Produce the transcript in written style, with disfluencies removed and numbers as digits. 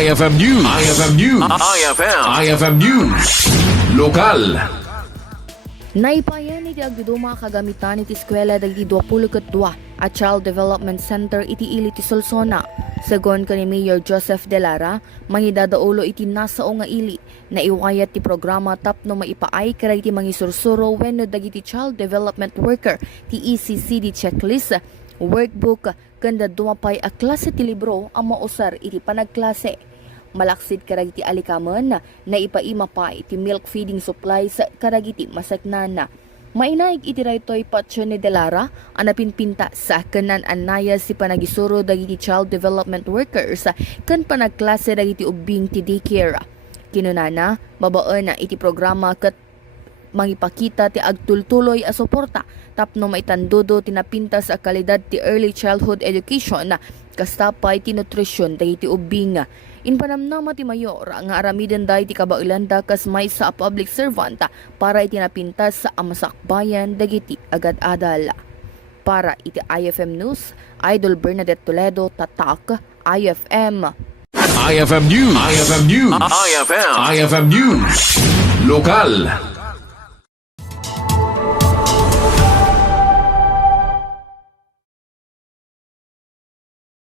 IFM News. IFM News. IFM News. Lokal. Naipaayan iti agduduma kagamitan iti eskwela dagiti 22 at Child Development Center iti ili ti Solsona. Segon kani Mayor Joseph De Lara, mangidadaulo iti nasao nga ili na iwayat ti programa tapno maipaay karay ti mangisursuro wenno dagiti Child Development Worker ti ECCD checklist, workbook, kanda dumapay a klase ti libro ang mausar iti panagklase. Malaksid karagiti alikaman na ipaima pa iti milk feeding supplies karagiti masaknana. Mainaig iti raytoy patyo ni Delara anapinpinta sa kanan anaya si panagisuro dagiti child development workers kan panagklase dagiti ubing ti daycare. Kinunana, babaan na iti programa ket mangipakita ti agtultuloy a suporta tapno maitandudo tinapinta sa kalidad ti early childhood education kastapay ti nutrisyon dagiti ubing. Inpanamnama ti mayor nga aramiden day ti kabailanda kas may sa public servant para itinapintas sa amasakbayan dagiti agad-adal. Para iti IFM News, Idol Bernadette Toledo, Tatak, IFM. IFM News. IFM News. IFM News. Lokal.